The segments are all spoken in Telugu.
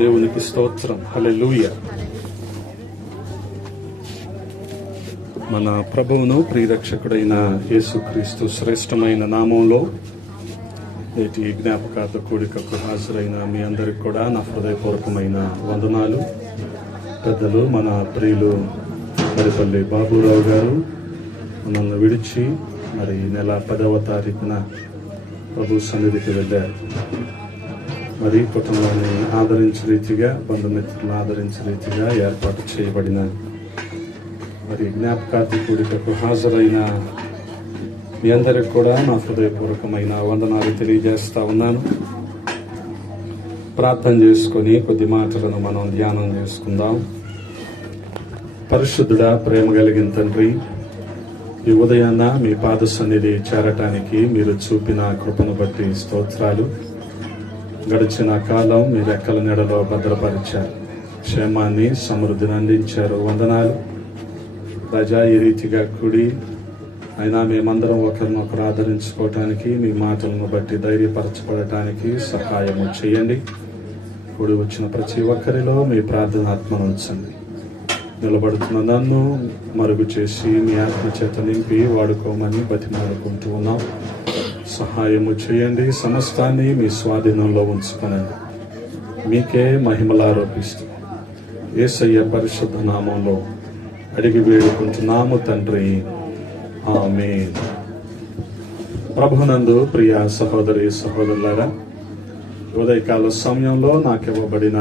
దేవునికి స్తోత్రం. హల్లెలూయా. మన ప్రభువును ప్రియరక్షకుడైన యేసుక్రీస్తు శ్రేష్టమైన నామంలో నేటి జ్ఞాపకార్థ కూడికకు హాజరైన మీ అందరికి కూడా నా హృదయపూర్వకమైన వందనాలు. పెద్దలు మన ప్రియులు మరిపల్లి బాబురావు గారు మనల్ని విడిచి మరి నెల 10వ తారీఖున ప్రభు సన్నిధికి వెళ్ళారు. మరి కుటుంబాన్ని ఆదరించే రీతిగా, బంధుమిత్రులను ఆదరించే రీతిగా ఏర్పాటు చేయబడిన మరి జ్ఞాపకార్థ కూడికకు హాజరైన మీ అందరికి కూడా నా హృదయపూర్వకమైన వందనాలు తెలియజేస్తా ఉన్నాను. ప్రార్థన చేసుకొని కొద్ది మాటలను మనం ధ్యానం చేసుకుందాం. పరిశుద్ధుడా, ప్రేమ కలిగిన తండ్రి, ఈ ఉదయాన్న మీ పాద సన్నిధి చేరటానికి మీరు చూపిన కృపను బట్టి స్తోత్రాలు. గడిచిన కాలం మీ రెక్కల నీడలో భద్రపరిచారు, క్షేమాన్ని సమృద్ధిని అందించారు. వందనాలు ప్రజా. ఈ రీతిగా కూడి అయినా మేమందరం ఒకరినొకరు ఆదరించుకోవటానికి, మీ మాటలను బట్టి ధైర్యపరచబడటానికి సహాయము చేయండి. కూడి వచ్చిన ప్రతి ఒక్కరిలో మీ ప్రార్థనాత్మను ఉంచండి. నిలబడుతున్న నన్ను మరుగు చేసి మీ ఆత్మచేత నింపి వాడుకోమని బతిమాలుకుంటూ ఉన్నాం. సహాయము చేయండి. సమస్తాన్ని మీ స్వాధీనంలో ఉంచుకొనండి. మీకే మహిమలారోపిస్తూ యేసయ్య పరిశుద్ధ నామంలో అడిగి వేడుకుంటున్నాము తండ్రి, ఆమేన్. ప్రభునందు ప్రియ సహోదరి సహోదరులారా, ఉదయకాల సమయంలో నాకు ఇవ్వబడిన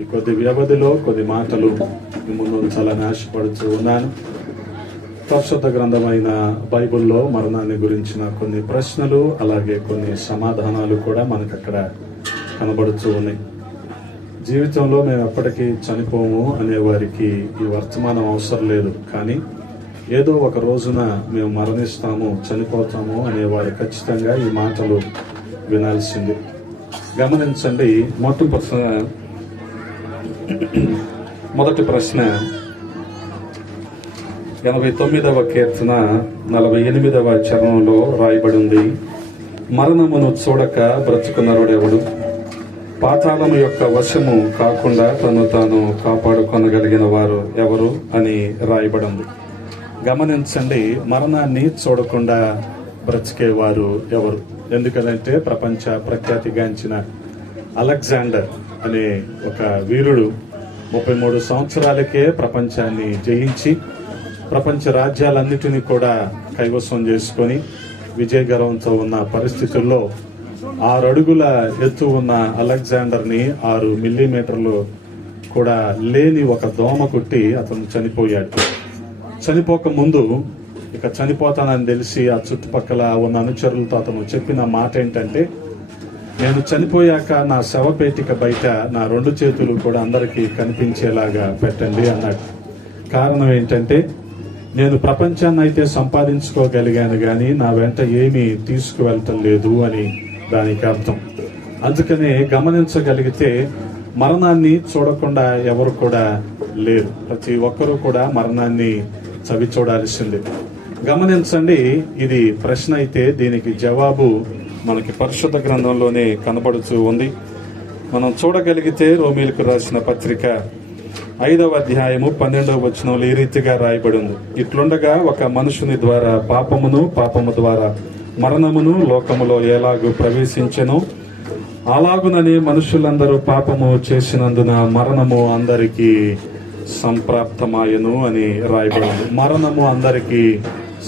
ఈ కొద్ది వ్యవధిలో కొద్ది మాటలు మీ ముందు ఉంచాలని ఆశపడుతూ ఉన్నాను. పరిశుద్ధ గ్రంథమైన బైబిల్లో మరణాన్ని గురించిన కొన్ని ప్రశ్నలు, అలాగే కొన్ని సమాధానాలు కూడా మనకు అక్కడ కనబడుతూ ఉన్నాయి. జీవితంలో మేము ఎప్పటికీ చనిపోము అనే వారికి ఈ వర్తమానం అవసరం లేదు, కానీ ఏదో ఒక రోజున మేము మరణిస్తాము, చనిపోతాము అనేవారు ఖచ్చితంగా ఈ మాటలు వినాల్సింది. గమనించండి. మొదటి ప్రశ్న 89వ కీర్తన 48వ చరణంలో రాయబడి ఉంది. మరణమును చూడక బ్రతుకున్నరుడెవడు? పాతాళము యొక్క వశము కాకుండా తను తాను కాపాడుకొనగలిగిన వారు ఎవరు అని రాయబడి ఉంది. గమనించండి. మరణాన్ని చూడకుండా బ్రతికేవారు ఎవరు? ఎందుకంటే ప్రపంచ ప్రఖ్యాతిగాంచిన అలెగ్జాండర్ అనే ఒక వీరుడు 33 సంవత్సరాలకే ప్రపంచాన్ని జయించి ప్రపంచ రాజ్యాలన్నిటినీ కూడా కైవసం చేసుకొని విజయగర్వంతో ఉన్న పరిస్థితుల్లో 6 అడుగుల ఎత్తు ఉన్న అలెగ్జాండర్ని 6 మిల్లీమీటర్లు కూడా లేని ఒక దోమ కుట్టి అతను చనిపోయాడు. చనిపోక ముందు ఇక చనిపోతానని తెలిసి ఆ చుట్టుపక్కల ఉన్న అనుచరులతో అతను చెప్పిన మాట ఏంటంటే, నేను చనిపోయాక నా శవపేటిక బయట నా 2 చేతులు కూడా అందరికీ కనిపించేలాగా పెట్టండి అన్నాడు. కారణం ఏంటంటే, నేను ప్రపంచాన్ని అయితే సంపాదించుకోగలిగాను కానీ నా వెంట ఏమీ తీసుకువెళ్ళటం లేదు అని దానికి అర్థం. అందుకనే గమనించగలిగితే మరణాన్ని చూడకుండా ఎవరు కూడా లేరు. ప్రతి ఒక్కరూ కూడా మరణాన్ని చవి చూడాల్సిందే. గమనించండి. ఇది ప్రశ్న అయితే దీనికి జవాబు మనకి పరిశుద్ధ గ్రంథంలోనే కనబడుతూ ఉంది. మనం చూడగలిగితే రోమీలకు రాసిన పత్రిక 5వ అధ్యాయము 12వ వచనంలో ఈ రీతిగా రాయబడి ఉంది. ఇట్లుండగా ఒక మనుషుని ద్వారా పాపము ద్వారా మరణమును లోకములో ఎలాగూ ప్రవేశించెనో అలాగునని మనుషులందరూ పాపము చేసినందున మరణము అందరికీ సంప్రాప్తమాయను అని రాయబడింది. మరణము అందరికీ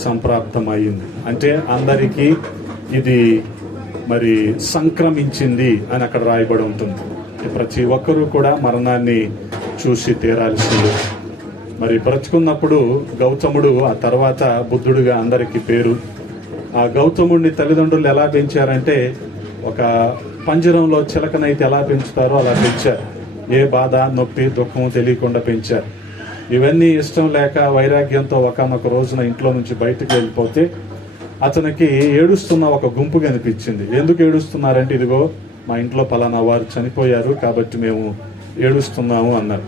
సంప్రాప్తమైంది అంటే అందరికీ ఇది మరి సంక్రమించింది అని అక్కడ రాయబడి ఉంటుంది. ప్రతి ఒక్కరూ కూడా మరణాన్ని చూసి తీరాల్సింది. మరి బ్రతుకున్నప్పుడు గౌతముడు, ఆ తర్వాత బుద్ధుడుగా అందరికీ పేరు. ఆ గౌతముడిని తల్లిదండ్రులు ఎలా పెంచారంటే, ఒక పంజరంలో చిలకనైతే ఎలా పెంచుతారో అలా పెంచారు. ఏ బాధ, నొప్పి, దుఃఖం తెలియకుండా పెంచారు. ఇవన్నీ ఇష్టం లేక వైరాగ్యంతో ఒకనొక రోజున ఇంట్లో నుంచి బయటకు వెళ్ళిపోతే అతనికి ఏడుస్తున్న ఒక గుంపు కనిపించింది. ఎందుకు ఏడుస్తున్నారంటే, ఇదిగో మా ఇంట్లో పలానా వారు చనిపోయారు కాబట్టి మేము ఏడుస్తున్నాము అన్నారు.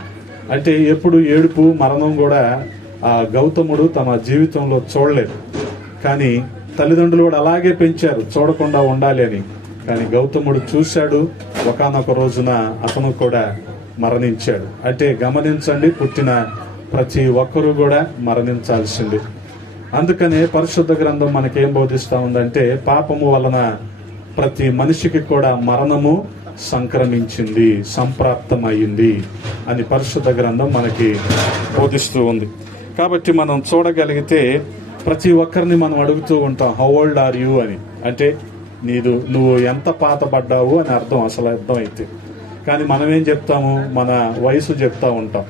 అంటే ఎప్పుడు ఏడుపు, మరణం కూడా ఆ గౌతముడు తమ జీవితంలో చూడలేదు. కానీ తల్లిదండ్రులు కూడా అలాగే పెంచారు, చూడకుండా ఉండాలి అని. కానీ గౌతముడు చూశాడు. ఒకానొక రోజున అతను కూడా మరణించాడు. అంటే గమనించండి, పుట్టిన ప్రతి ఒక్కరూ కూడా మరణించాల్సింది. అందుకనే పరిశుద్ధ గ్రంథం మనకేం బోధిస్తా ఉందంటే, పాపము వలన ప్రతి మనిషికి కూడా మరణము సంక్రమించింది, సంప్రాప్తమైంది అని పరిశుద్ధ గ్రంథం మనకి బోధిస్తూ ఉంది. కాబట్టి మనం చూడగలిగితే ప్రతి ఒక్కరిని మనం అడుగుతూ ఉంటాం, హౌ ఓల్డ్ ఆర్ యూ అని. అంటే నువ్వు ఎంత పాతబడ్డావు అని అర్థం అయితే. కానీ మనం ఏం చెప్తాము, మన వయసు చెప్తా ఉంటాం.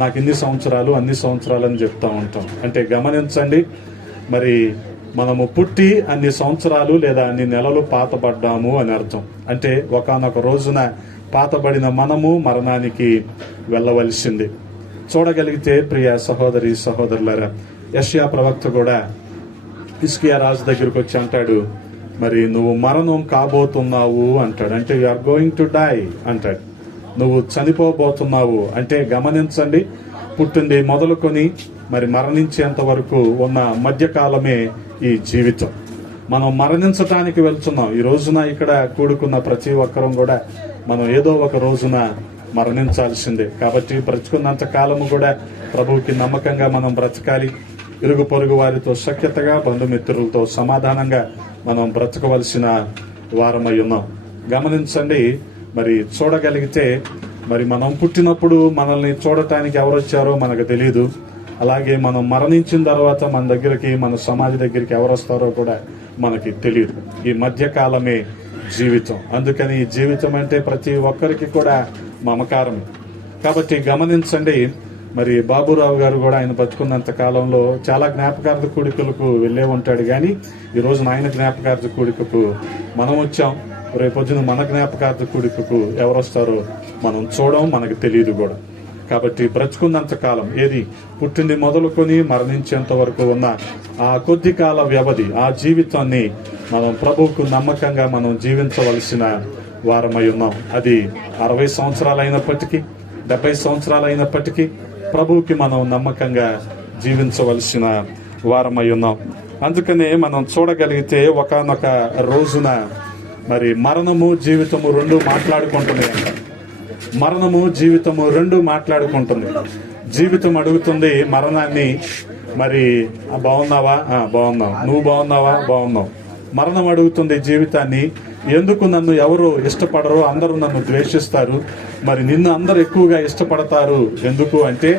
నాకు ఇన్ని సంవత్సరాలు అన్ని సంవత్సరాలు అని చెప్తా ఉంటాం. అంటే గమనించండి, మరి మనము పుట్టి అన్ని సంవత్సరాలు లేదా అన్ని నెలలు పాతబడ్డాము అని అర్థం. అంటే ఒకానొక రోజున పాతబడిన మనము మరణానికి వెళ్ళవలసింది. చూడగలిగితే ప్రియ సహోదరి సహోదరులారా, యెషయా ప్రవక్త కూడా హిజ్కియా రాజు దగ్గరికి వచ్చి అంటాడు, మరి నువ్వు మరణం కాబోతున్నావు అంటాడు. అంటే you are going to die అంటాడు, నువ్వు చనిపోబోతున్నావు. అంటే గమనించండి, పుట్టింది మొదలుకొని మరి మరణించేంత వరకు ఉన్న మధ్యకాలమే ఈ జీవితం. మనం మరణించటానికి వెళ్తున్నాం. ఈ రోజున ఇక్కడ కూడుకున్న ప్రతి ఒక్కరం కూడా మనం ఏదో ఒక రోజున మరణించాల్సిందే. కాబట్టి బ్రతుకున్నంత కాలము కూడా ప్రభువుకి నమ్మకంగా మనం బ్రతకాలి. ఇరుగు పొరుగు వారితో సఖ్యతగా, బంధుమిత్రులతో సమాధానంగా మనం బ్రతకవలసిన వారమై ఉన్నాం. గమనించండి, మరి చూడగలిగితే మరి మనం పుట్టినప్పుడు మనల్ని చూడటానికి ఎవరు వచ్చారో మనకు తెలియదు. అలాగే మనం మరణించిన తర్వాత మన దగ్గరికి, మన సమాజ దగ్గరికి ఎవరు వస్తారో కూడా మనకి తెలియదు. ఈ మధ్యకాలమే జీవితం. అందుకని ఈ జీవితం అంటే ప్రతి ఒక్కరికి కూడా మమకారమే. కాబట్టి గమనించండి, మరి బాబురావు గారు కూడా ఆయన బతుకున్నంత కాలంలో చాలా జ్ఞాపకార్థ కూడికలకు వెళ్ళే ఉంటాడు. కానీ ఈ రోజు ఆయన జ్ఞాపకార్థ కూడికకు మనం వచ్చాం. రేపొద్దున మన జ్ఞాపకార్థ కూడికకు ఎవరు వస్తారో మనం చూడం, మనకు తెలియదు కూడా. కాబట్టి బ్రతుకున్నంత కాలం, ఏది పుట్టింది మొదలుకొని మరణించేంత వరకు ఉన్న ఆ కొద్ది కాల వ్యవధి, ఆ జీవితాన్ని మనం ప్రభువుకు నమ్మకంగా మనం జీవించవలసిన వారమై ఉన్నాం. అది 60 సంవత్సరాలు అయినప్పటికీ, 70 సంవత్సరాలు అయినప్పటికీ ప్రభువుకి మనం నమ్మకంగా జీవించవలసిన వారమై ఉన్నాం. అందుకనే మనం చూడగలిగితే ఒకానొక రోజున మరి మరణము జీవితము రెండు మాట్లాడుకుంటున్నాయి. మరణము జీవితము రెండు మాట్లాడుకుంటుంది. జీవితం అడుగుతుంది మరణాన్ని, మరి బాగున్నావా? బాగున్నావు. నువ్వు బాగున్నావా? బాగున్నావు. మరణం అడుగుతుంది జీవితాన్ని, ఎందుకు నన్ను ఎవరు ఇష్టపడరు? అందరూ నన్ను ద్వేషిస్తారు. మరి నిన్ను అందరు ఎక్కువగా ఇష్టపడతారు ఎందుకు అంటే,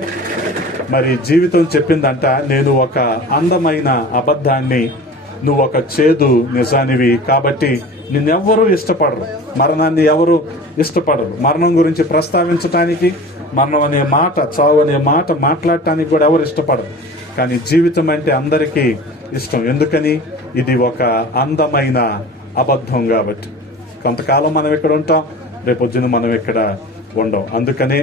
మరి జీవితం చెప్పిందంట, నేను ఒక అందమైన అబద్ధాన్ని, నువ్వు ఒక చేదు నిజానివి, కాబట్టి నిన్నెవ్వరూ ఇష్టపడరు. మరణాన్ని ఎవరు ఇష్టపడరు. మరణం గురించి ప్రస్తావించటానికి, మరణం అనే మాట, చావు అనే మాట మాట్లాడటానికి కూడా ఎవరు ఇష్టపడరు. కానీ జీవితం అంటే అందరికీ ఇష్టం. ఎందుకని? ఇది ఒక అందమైన అబద్ధం కాబట్టి. కొంతకాలం మనం ఇక్కడ ఉంటాం, రేపొద్దున మనం ఇక్కడ ఉండం. అందుకనే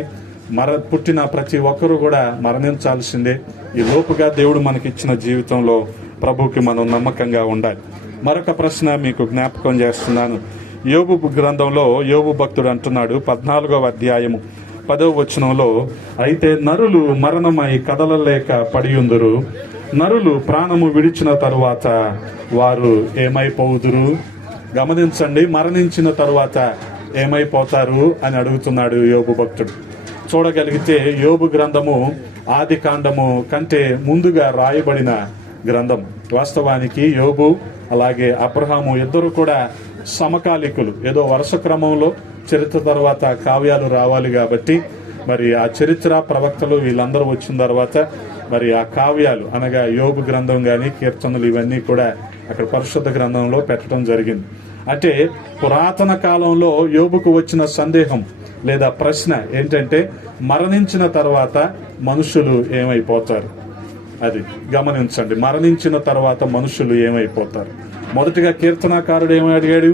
పుట్టిన ప్రతి ఒక్కరూ కూడా మరణించాల్సిందే. ఈ లోపుగా దేవుడు మనకిచ్చిన జీవితంలో ప్రభువుకి మనం నమ్మకంగా ఉండాలి. మరొక ప్రశ్న మీకు జ్ఞాపకం చేస్తున్నాను. యోబు గ్రంథంలో యోబు భక్తుడు అంటున్నాడు, 14వ అధ్యాయము 10వ వచనంలో, అయితే నరులు మరణమై కదలలేక పడియుందురు, నరులు ప్రాణము విడిచిన తరువాత వారు ఏమైపోవుదురు? గమనించండి, మరణించిన తరువాత ఏమైపోతారు అని అడుగుతున్నాడు యోబు భక్తుడు. చూడగలిగితే యోబు గ్రంథము ఆది కాండము కంటే ముందుగా రాయబడిన గ్రంథం. వాస్తవానికి యోబు అలాగే అబ్రహాము ఇద్దరు కూడా సమకాలికులు. ఏదో వరుస క్రమంలో చరిత్ర తర్వాత కావ్యాలు రావాలి కాబట్టి మరి ఆ చరిత్ర ప్రవక్తలు వీళ్ళందరూ వచ్చిన తర్వాత మరి ఆ కావ్యాలు అనగా యోబు గ్రంథం కానీ కీర్తనలు ఇవన్నీ కూడా అక్కడ పరిశుద్ధ గ్రంథంలో పెట్టడం జరిగింది. అంటే పురాతన కాలంలో యోబుకు వచ్చిన సందేహం లేదా ప్రశ్న ఏంటంటే, మరణించిన తర్వాత మనుషులు ఏమైపోతారు? అది గమనించండి, మరణించిన తర్వాత మనుషులు ఏమైపోతారు? మొదటిగా కీర్తనాకారుడు ఏమై అడిగాడు,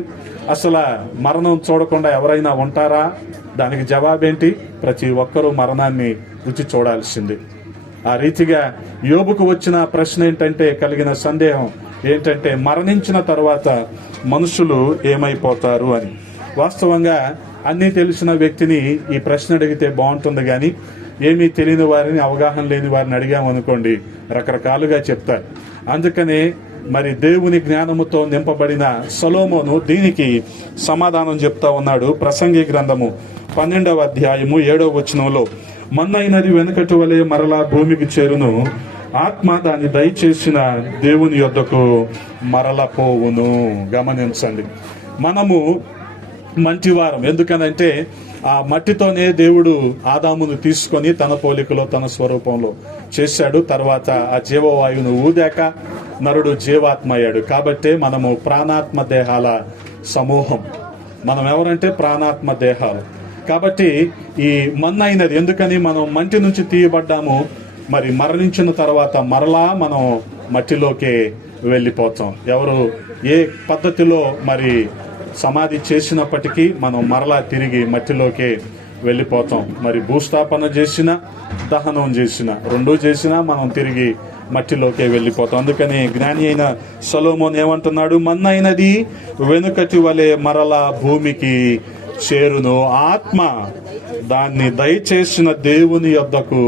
అసలు మరణం చూడకుండా ఎవరైనా ఉంటారా? దానికి జవాబేంటి? ప్రతి ఒక్కరూ మరణాన్ని రుచి చూడాల్సింది. ఆ రీతిగా యోబుకు వచ్చిన ప్రశ్న ఏంటంటే, కలిగిన సందేహం ఏంటంటే, మరణించిన తర్వాత మనుషులు ఏమైపోతారు అని. వాస్తవంగా అన్నీ తెలిసిన వ్యక్తిని ఈ ప్రశ్న అడిగితే బాగుంటుంది. కానీ ఏమీ తెలియని వారిని, అవగాహన లేని వారిని అడిగామనుకోండి రకరకాలుగా చెప్తారు. అందుకనే మరి దేవుని జ్ఞానముతో నింపబడిన సొలొమోను దీనికి సమాధానం చెప్తా ఉన్నాడు. ప్రసంగి గ్రంథము 12వ అధ్యాయము 7వ వచనంలో, మన్నైనది వెనుకటి వలె మరలా భూమికి చేరును, ఆత్మ దాన్ని దయచేసిన దేవుని యొద్దకు మరల పోవును. గమనించండి, మనము మంటివారం. ఎందుకనంటే ఆ మట్టితోనే దేవుడు ఆదామును తీసుకొని తన పోలికలో తన స్వరూపంలో చేశాడు. తర్వాత ఆ జీవవాయువును ఊదాక నరుడు జీవాత్మ అయ్యాడు. కాబట్టే మనము ప్రాణాత్మ దేహాల సమూహం. మనం ఎవరంటే ప్రాణాత్మ దేహాలు. కాబట్టి ఈ మన్నైనది, ఎందుకని మనం మంటి నుంచి తీయబడ్డాము, మరి మరణించిన తర్వాత మరలా మనం మట్టిలోకే వెళ్ళిపోతాం. ఎవరు ఏ పద్ధతిలో మరి సమాధి చేసినప్పటికీ మనం మరలా తిరిగి మట్టిలోకే వెళ్ళిపోతాం. మరి భూస్థాపన చేసినా దహనం చేసినా, రెండూ చేసినా మనం తిరిగి మట్టిలోకే వెళ్ళిపోతాం. అందుకని జ్ఞాని అయిన సొలొమోను ఏమంటున్నాడు, మన్నైనది వెనుకటి వలె మరలా భూమికి చేరును, ఆత్మ దాన్ని దయచేసిన దేవుని యొద్దకు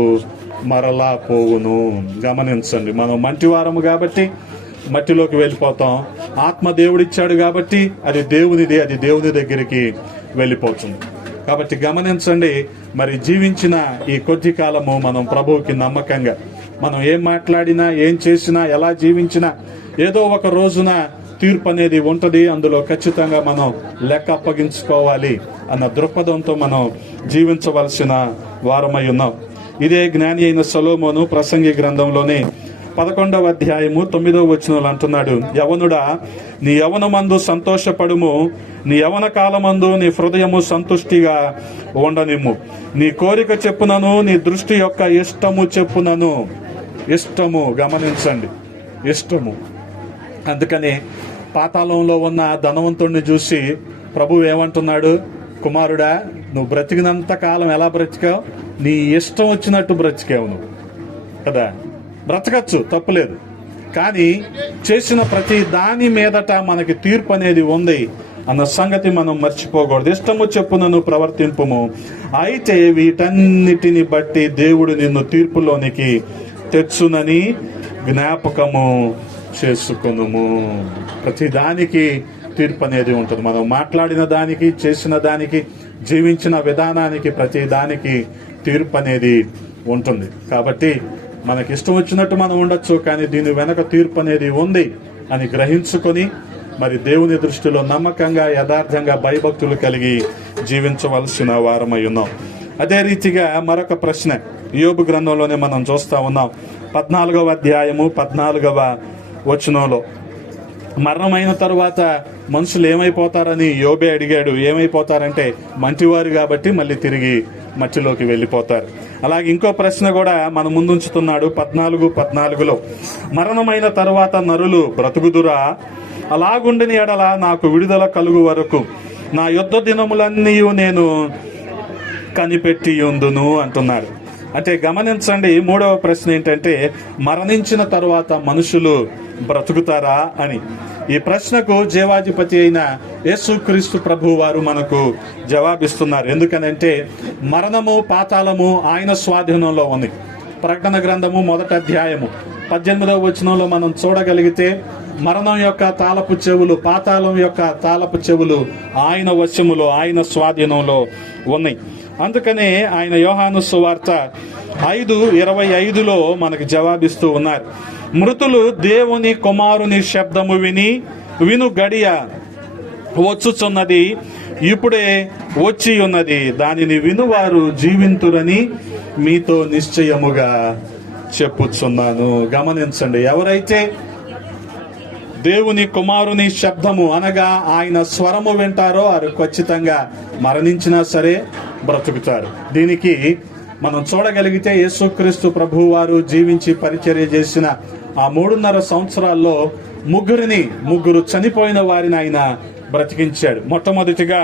మరలా పోవును. గమనించండి, మనం మంటివారము కాబట్టి మట్టిలోకి వెళ్ళిపోతాం. ఆత్మ దేవుడిచ్చాడు కాబట్టి అది దేవునిది, అది దేవుని దగ్గరికి వెళ్ళిపోతుంది. కాబట్టి గమనించండి, మరి జీవించిన ఈ కొద్ది కాలము మనం ప్రభువుకి నమ్మకంగా, మనం ఏం మాట్లాడినా, ఏం చేసినా, ఎలా జీవించినా ఏదో ఒక రోజున తీర్పు అనేది ఉంటుంది. అందులో ఖచ్చితంగా మనం లెక్క అప్పగించుకోవాలి అన్న దృక్పథంతో మనం జీవించవలసిన వారమై ఉన్నాం. ఇదే జ్ఞాని అయిన సొలొమోను ప్రసంగి గ్రంథంలోనే 11వ అధ్యాయము 9వ వచనంలో అంటున్నాడు, యవనుడా నీ యవనమందు సంతోషపడుము, నీ యవన కాలమందు నీ హృదయము సంతుష్టిగా ఉండనిమ్ము, నీ కోరిక చెప్పునను, నీ దృష్టి యొక్క ఇష్టము చెప్పునను. ఇష్టము, గమనించండి, ఇష్టము. అందుకని పాతాళంలో ఉన్న ధనవంతుడిని చూసి ప్రభువు ఏమంటున్నాడు, కుమారుడా నువ్వు బ్రతికినంత కాలం ఎలా బ్రతికావు, నీ ఇష్టం వచ్చినట్టు బ్రతికావు నువ్వు కదా. బ్రతకచ్చు, తప్పులేదు. కానీ చేసిన ప్రతి దాని మీదట మనకి తీర్పు అనేది ఉంది అన్న సంగతి మనం మర్చిపోకూడదు. ఇష్టము చెప్పునను ప్రవర్తింపుము, అయితే వీటన్నిటిని బట్టి దేవుడు నిన్ను తీర్పులోనికి తెచ్చునని జ్ఞాపకము చేసుకొనుము. ప్రతి దానికి తీర్పు అనేది ఉంటుంది. మనం మాట్లాడిన దానికి, చేసిన దానికి, జీవించిన విధానానికి, ప్రతి దానికి తీర్పు అనేది ఉంటుంది. కాబట్టి మనకి ఇష్టం వచ్చినట్టు మనం ఉండొచ్చు, కానీ దీని వెనక తీర్పు అనేది ఉంది అని గ్రహించుకొని మరి దేవుని దృష్టిలో నమ్మకంగా, యథార్థంగా, భయభక్తులు కలిగి జీవించవలసిన వారమై ఉన్నాం. అదే రీతిగా మరొక ప్రశ్న యోబు గ్రంథంలోనే మనం చూస్తా ఉన్నాం. 14వ అధ్యాయము 14వ వచనంలో, మరణమైన తరువాత మనుషులు ఏమైపోతారని యోబే అడిగాడు. ఏమైపోతారంటే మంచివారు కాబట్టి మళ్ళీ తిరిగి మట్టిలోకి వెళ్ళిపోతారు. అలాగే ఇంకో ప్రశ్న కూడా మన ముందుంచుతున్నాడు 14:14లో, మరణమైన తరువాత నరులు బ్రతుకుదురా, అలాగుండిన ఎడల నాకు విడుదల కలుగు వరకు నా యుద్ధ దినములన్నీ నేను కనిపెట్టియుందును అంటున్నాడు. అంటే గమనించండి, మూడవ ప్రశ్న ఏంటంటే మరణించిన తర్వాత మనుషులు బ్రతుకుతారా అని. ఈ ప్రశ్నకు జీవాధిపతి అయిన యేసుక్రీస్తు ప్రభు వారు మనకు జవాబిస్తున్నారు. ఎందుకనంటే మరణము, పాతాళము ఆయన స్వాధీనంలో ఉంది. ప్రకటన గ్రంథము 1వ అధ్యాయము 18వ వచనంలో మనం చూడగలిగితే మరణం యొక్క తాళపు చెవులు, పాతాళం యొక్క తాళపు చెవులు ఆయన వశములో, ఆయన స్వాధీనంలో ఉన్నాయి. అందుకనే ఆయన యోహాను సువార్త 5:25లో మనకు జవాబిస్తూ ఉన్నారు. మృతులు దేవుని కుమారుని శబ్దము విను గడియ వచ్చుచున్నది, ఇప్పుడే వచ్చి ఉన్నది, దానిని వినువారు జీవింతురని మీతో నిశ్చయముగా చెప్పుచున్నాను. గమనించండి, ఎవరైతే దేవుని కుమారుని శబ్దము అనగా ఆయన స్వరము వింటారో వారు ఖచ్చితంగా మరణించినా సరే బ్రతుకుతారు. దీనికి మనం చూడగలిగితే యేసుక్రీస్తు ప్రభువు వారు జీవించి పరిచర్య చేసిన ఆ 3.5 సంవత్సరాల్లో ముగ్గురు చనిపోయిన వారిని ఆయన బ్రతికించాడు. మొట్టమొదటిగా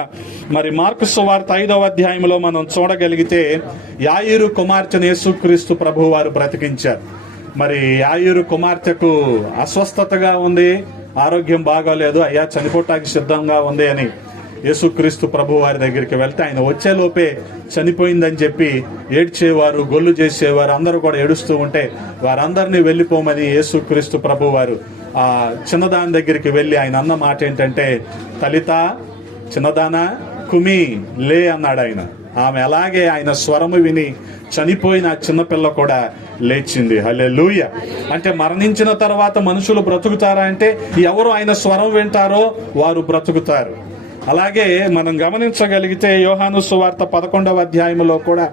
మరి మార్కు సువార్త 5వ అధ్యాయంలో మనం చూడగలిగితే యాయిరు కుమార్తెను యేసుక్రీస్తు ప్రభువు వారు బ్రతికించారు. మరి యాయిరు కుమార్తెకు అస్వస్థతగా ఉంది, ఆరోగ్యం బాగాలేదు, అయ్యా చనిపోవటానికి సిద్ధంగా ఉంది అని యేసుక్రీస్తు ప్రభు వారి దగ్గరికి వెళ్తే ఆయన వచ్చేలోపే చనిపోయిందని చెప్పి ఏడ్చేవారు, గొల్లు చేసేవారు, అందరూ కూడా ఏడుస్తూ ఉంటే వారందరినీ వెళ్ళిపోమని యేసుక్రీస్తు ప్రభు వారు ఆ చిన్నదాని దగ్గరికి వెళ్ళి ఆయన అన్న మాట ఏంటంటే, తలిత చిన్నదానా కుమి లే అన్నాడు ఆయన. ఆమె అలాగే ఆయన స్వరము విని చనిపోయిన చిన్నపిల్ల కూడా లేచింది. హల్లెలూయా. అంటే మరణించిన తర్వాత మనుషులు బ్రతుకుతారా అంటే ఎవరు ఆయన స్వరం వింటారో వారు బ్రతుకుతారు. అలాగే మనం గమనించగలిగితే యోహాను సువార్త 11వ అధ్యాయంలో కూడా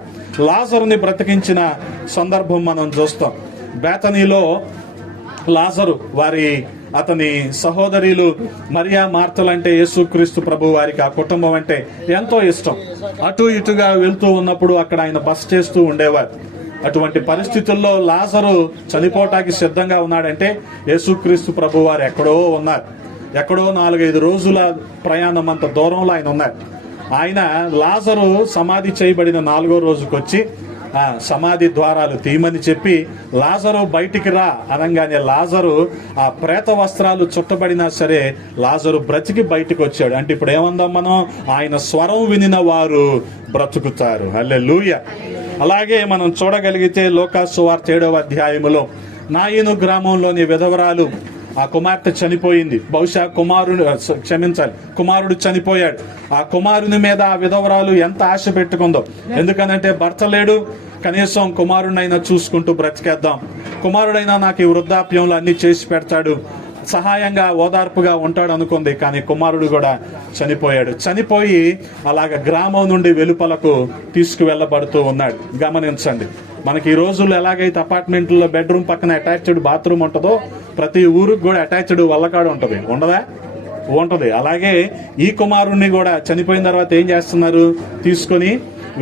లాజరుని బ్రతికించిన సందర్భం మనం చూస్తాం. బేతనీలో లాజరు అతని సహోదరులు మరియా మార్తలు అంటే యేసుక్రీస్తు ప్రభు వారికి ఆ కుటుంబం అంటే ఎంతో ఇష్టం. అటు ఇటుగా వెళ్తూ ఉన్నప్పుడు అక్కడ ఆయన బస చేస్తూ ఉండేవారు. అటువంటి పరిస్థితుల్లో లాజరు చనిపోవటానికి సిద్ధంగా ఉన్నాడంటే యేసుక్రీస్తు ప్రభు వారు ఎక్కడో ఉన్నారు. ఎక్కడో 4-5 రోజుల ప్రయాణం అంత దూరంలో ఆయన ఉన్నారు. ఆయన లాజరు సమాధి చేయబడిన 4వ రోజుకి వచ్చి ఆ సమాధి ద్వారాలు తీయమని చెప్పి లాజరు బయటికి రా అనగానే లాజరు ఆ ప్రేత వస్త్రాలు చుట్టబడినా సరే లాజరు బ్రతికి బయటికి వచ్చాడు. అంటే ఇప్పుడు ఏమందాం మనం, ఆయన స్వరం వినిన వారు బ్రతుకుతారు. హల్లెలూయా. అలాగే మనం చూడగలిగితే లూకాసు సువార్త 7వ అధ్యాయములో నాయిను గ్రామంలోని విధవరాలు ఆ కుమార్తె చనిపోయింది. బహుశా కుమారుడు చనిపోయాడు. ఆ కుమారుని మీద ఆ విధవరాలు ఎంత ఆశ పెట్టుకుందో. ఎందుకనంటే భర్త లేడు, కనీసం కుమారుడైనా చూసుకుంటూ బ్రతికేద్దాం, కుమారుడైనా నాకు ఈ వృద్ధాప్యంలో అన్ని చేసి పెడతాడు, సహాయంగా ఓదార్పుగా ఉంటాడు అనుకుంది. కానీ కుమారుడు కూడా చనిపోయాడు. చనిపోయి అలాగ గ్రామం నుండి వెలుపలకు తీసుకువెళ్ళబడుతూ ఉన్నాడు. గమనించండి, మనకి ఈ రోజుల్లో ఎలాగైతే అపార్ట్మెంట్లో బెడ్రూమ్ పక్కన అటాచ్డ్ బాత్రూమ్ ఉంటుందో ప్రతి ఊరికి కూడా అటాచ్డ్ వల్లకాడు ఉంటుంది, ఉండదా? ఉంటది. అలాగే ఈ కుమారుణ్ణి కూడా చనిపోయిన తర్వాత ఏం చేస్తున్నారు, తీసుకొని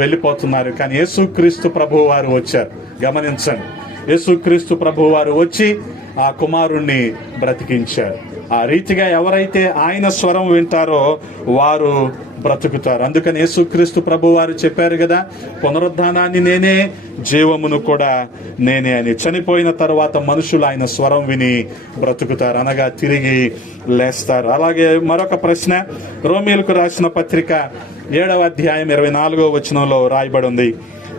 వెళ్ళిపోతున్నారు. కానీ యేసుక్రీస్తు ప్రభు వారు వచ్చారు. గమనించండి, యేసుక్రీస్తు ప్రభు వారు వచ్చి ఆ కుమారుణ్ణి బ్రతికించారు. ఆ రీతిగా ఎవరైతే ఆయన స్వరం వింటారో వారు బ్రతుకుతారు. అందుకని యేసుక్రీస్తు ప్రభు వారు చెప్పారు కదా, పునరుద్ధానాన్ని నేనే, జీవమును కూడా నేనే అని. చనిపోయిన తర్వాత మనుషులు ఆయన స్వరం విని బ్రతుకుతారు, అనగా తిరిగి లేస్తారు. అలాగే మరొక ప్రశ్న, రోమీయులకు రాసిన పత్రిక 7వ అధ్యాయం 24వ వచనంలో రాయబడి ఉంది.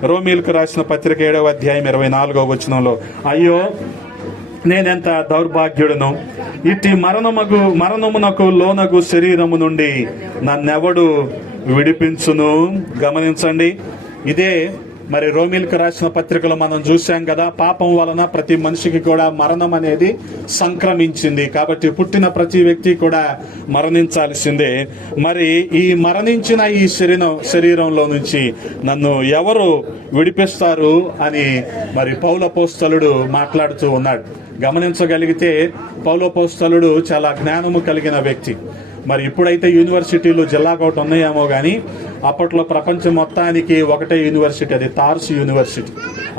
రోమీయులకు రాసిన పత్రిక 7వ అధ్యాయం 24వ వచనంలో, అయ్యో నేనెంత దౌర్భాగ్యుడును, ఇట్టి మరణమునకు లోనగు శరీరము నుండి నన్నెవడు విడిపించును. గమనించండి, ఇదే మరి రోమీయులకు రాసిన పత్రికలో మనం చూసాం కదా, పాపం వలన ప్రతి మనిషికి కూడా మరణం అనేది సంక్రమించింది. కాబట్టి పుట్టిన ప్రతి వ్యక్తి కూడా మరణించాల్సిందే. మరి ఈ మరణించిన ఈ శరీరంలో నుంచి నన్ను ఎవరు విడిపిస్తారు అని మరి పౌలపోస్తలుడు మాట్లాడుతూ ఉన్నాడు. గమనించగలిగితే పౌలపోస్తలుడు చాలా జ్ఞానము కలిగిన వ్యక్తి. మరి ఇప్పుడైతే యూనివర్సిటీలు జిల్లాకు ఒకటి ఉన్నాయేమో కానీ అప్పట్లో ప్రపంచం మొత్తానికి ఒకటే యూనివర్సిటీ, అది తార్సు యూనివర్సిటీ.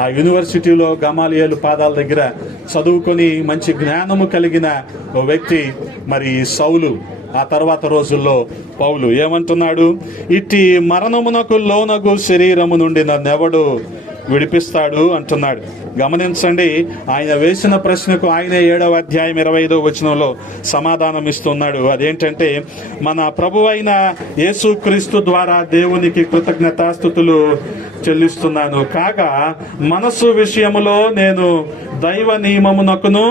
ఆ యూనివర్సిటీలో గమాలియేలు పాదాల దగ్గర చదువుకొని మంచి జ్ఞానము కలిగిన ఓ వ్యక్తి మరి సౌలు. ఆ తర్వాత రోజుల్లో పౌలు ఏమంటున్నాడు, ఇట్టి మరణమునకు లోనగు శరీరము నుండి నన్నెవడు విడిపిస్తాడు అంటున్నాడు. గమనించండి, ఆయన వేసిన ప్రశ్నకు ఆయన 7వ అధ్యాయం 25వ వచనంలో సమాధానం ఇస్తున్నాడు. అదేంటంటే, మన ప్రభువైన యేసుక్రీస్తు ద్వారా దేవునికి కృతజ్ఞతాస్తుతులు చెల్లిస్తున్నాను. కాగా మనస్సు విషయములో నేను దైవ నియమమునకును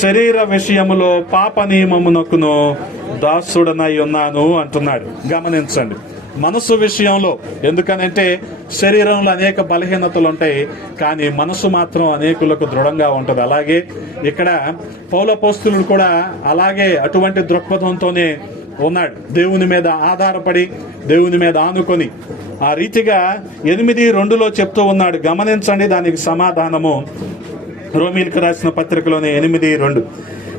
శరీర విషయములో పాప నియమమునకును దాసుడనై ఉన్నాను అంటున్నాడు. గమనించండి, మనసు విషయంలో, ఎందుకనంటే శరీరంలో అనేక బలహీనతలు ఉంటాయి, కానీ మనసు మాత్రం అనేకులకు దృఢంగా ఉంటుంది. అలాగే ఇక్కడ పౌలపోస్తులుడు కూడా అలాగే అటువంటి దృక్పథంతోనే ఉన్నాడు. దేవుని మీద ఆధారపడి, దేవుని మీద ఆనుకొని ఆ రీతిగా 8:2లో చెప్తూ ఉన్నాడు. గమనించండి దానికి సమాధానము రోమీయులకు రాసిన పత్రికలోని 8:2,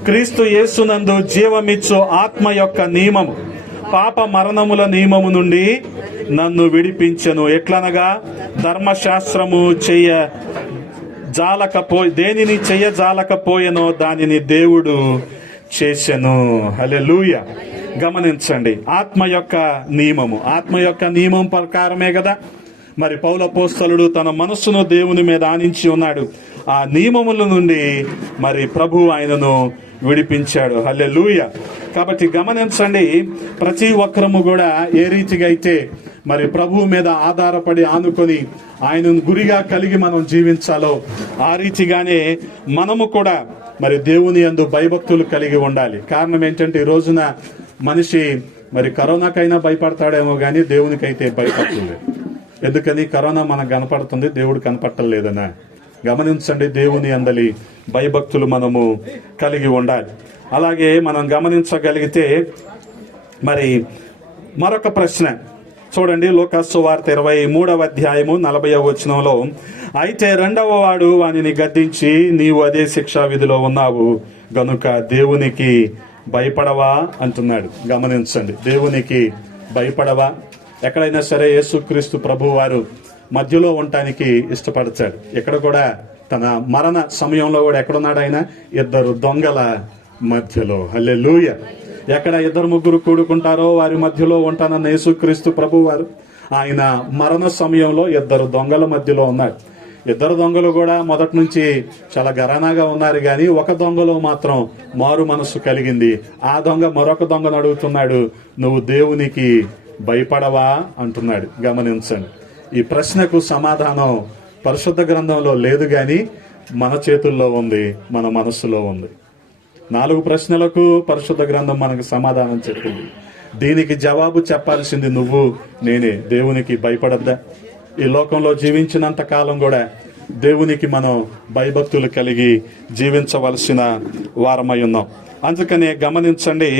క్రీస్తు యేసునందు జీవమిచ్చు ఆత్మ యొక్క నియమము పాప మరణముల నియమము నుండి నన్ను విడిపించెను. ఎట్లనగా ధర్మశాస్త్రము దేనిని చెయ్యజాలకపోయెనో దానిని దేవుడు చేసెను. హల్లెలూయా. గమనించండి, ఆత్మ యొక్క నియమం ప్రకారమే కదా మరి పౌలు అపోస్తలుడు తన మనస్సును దేవుని మీద ఆనించి ఉన్నాడు. ఆ నియమముల నుండి మరి ప్రభు ఆయనను విడిపించాడు. హల్లెలూయా. కాబట్టి గమనించండి, ప్రతి ఒక్కరము కూడా ఏ రీతిగా అయితే మరి ప్రభువు మీద ఆధారపడి ఆనుకొని ఆయనను గురిగా కలిగి మనం జీవించాలో ఆ రీతిగానే మనము కూడా మరి దేవుని యందు భయభక్తులు కలిగి ఉండాలి. కారణం ఏంటంటే ఈ రోజున మనిషి మరి కరోనాకైనా భయపడతాడేమో కానీ దేవునికైతే భయపడలేదు. ఎందుకని? కరోనా మనకు కనపడుతుంది, దేవుడు కనపడలేదనా? గమనించండి, దేవుని అందలి భయభక్తులు మనము కలిగి ఉండాలి. అలాగే మనం గమనించగలిగితే మరి మరొక ప్రశ్న చూడండి, లూకాసు సువార్త 23వ అధ్యాయము 40వ వచనంలో, అయితే రెండవ వాడు వానిని గద్దించి, నీవు అదే శిక్షా విధిలో ఉన్నావు గనుక దేవునికి భయపడవా అంటున్నాడు. గమనించండి, దేవునికి భయపడవా? ఎక్కడైనా సరే యేసుక్రీస్తు ప్రభు వారు మధ్యలో ఉండటానికి ఇష్టపడతాడు. ఇక్కడ కూడా తన మరణ సమయంలో కూడా ఎక్కడున్నాడు ఆయన? ఇద్దరు దొంగల మధ్యలో. హల్లెలూయా. ఎక్కడ ఇద్దరు ముగ్గురు కూడుకుంటారో వారి మధ్యలో ఉంటానన్న యేసుక్రీస్తు ప్రభు వారు ఆయన మరణ సమయంలో ఇద్దరు దొంగల మధ్యలో ఉన్నాడు. ఇద్దరు దొంగలు కూడా మొదటి నుంచి చాలా గరానాగా ఉన్నారు, కానీ ఒక దొంగలో మాత్రం మారు మనస్సు కలిగింది. ఆ దొంగ మరొక దొంగను అడుగుతున్నాడు, నువ్వు దేవునికి భయపడవా అంటున్నాడు. గమనించండి, ఈ ప్రశ్నకు సమాధానం పరిశుద్ధ గ్రంథంలో లేదు, కానీ మన చేతుల్లో ఉంది, మన మనస్సులో ఉంది. 4 ప్రశ్నలకు పరిశుద్ధ గ్రంథం మనకు సమాధానం చెప్పింది. దీనికి జవాబు చెప్పాల్సింది నువ్వు నేనే. దేవునికి భయపడద్దా? ఈ లోకంలో జీవించినంత కాలం కూడా దేవునికి మనం భయభక్తులు కలిగి జీవించవలసిన వారమై ఉన్నాం. అందుకనే గమనించండి,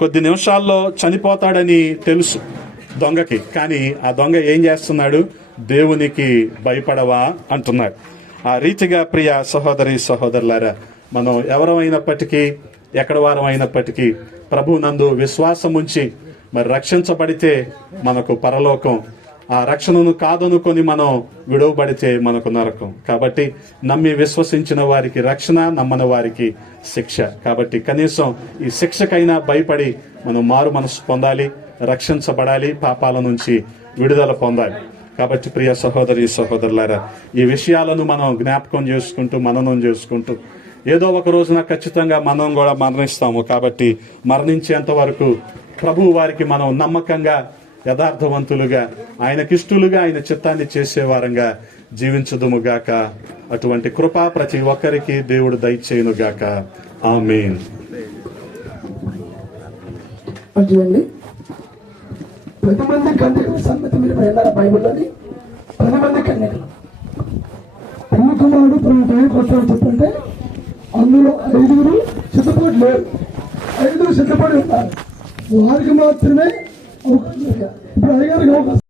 కొద్ది నిమిషాల్లో చనిపోతాడని తెలుసు దొంగకి, కానీ ఆ దొంగ ఏం చేస్తున్నాడు? దేవునికి భయపడవా అంటున్నాడు. ఆ రీతిగా ప్రియ సహోదరి సహోదరులారా, మనం ఎవరమైనప్పటికీ ఎక్కడ వారం అయినప్పటికీ ప్రభు నందు విశ్వాసం ఉంచి మరి రక్షించబడితే మనకు పరలోకం, ఆ రక్షణను కాదనుకొని మనం విడువబడితే మనకు నరకం. కాబట్టి నమ్మి విశ్వసించిన వారికి రక్షణ, నమ్మని వారికి శిక్ష. కాబట్టి కనీసం ఈ శిక్షకైనా భయపడి మనం మారు మనసు పొందాలి, రక్షించబడాలి, పాపాల నుంచి విడుదల పొందాలి. కాబట్టి ప్రియ సహోదరి సహోదరులారా, ఈ విషయాలను మనం జ్ఞాపకం చేసుకుంటూ మననం చేసుకుంటూ ఏదో ఒక రోజున ఖచ్చితంగా మనం కూడా మరణిస్తాము. కాబట్టి మరణించేంత వరకు ప్రభు వారికి మనం నమ్మకంగా, యథార్థవంతులుగా, ఆయనకిష్టులుగా, ఆయన చిత్తాన్ని చేసేవారంగా జీవించుదుముగాక. అటువంటి కృప ప్రతి ఒక్కరికి దేవుడు దయచేయునుగాక. ఆమేన్. ప్రతి మంది కన్యకల సంగతి మీరు విన్నారా? బైబిల్లోని 10 మంది కన్యకలు. పెళ్లి కుమారుడు టైంకి వస్తాడు చెప్పంటే అందులో 5 సిద్ధపడి లేరు, 5 సిద్ధపడి ఉన్నారు. వారికి మాత్రమే అవకాశం. ఇప్పుడు అయ్యగారికి అవకాశం